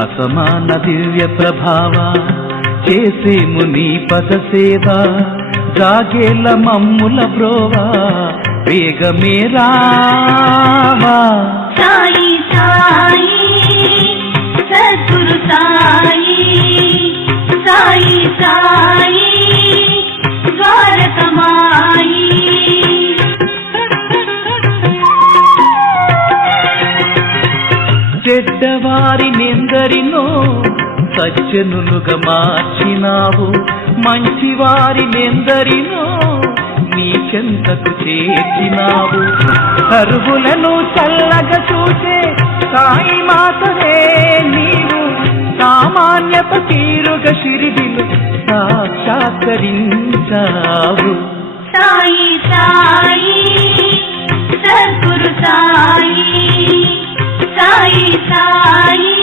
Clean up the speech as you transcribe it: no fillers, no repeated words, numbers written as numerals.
అసమాన దివ్య ప్రభావ చేసేము నీ పద సేవ జాగేల మమ్ముల బ్రోవా వేగమే రావా సాయి సాయి సద్గురు సాయి సాయి సాయి ద్వారకమాయి చెడ్డవారినెందరినో సజ్జనులుగా మార్చినావు మంచివారినెందరినో నీ చెంతకు చేర్చినావు కరువులను చల్లగా చూసే సాయి మాతనే నీవు సామాన్యత తీరుగా షిరిడిలో సాక్షాత్కరించావు సాయి సాయి సద్గురు సాయి సాయి సాయి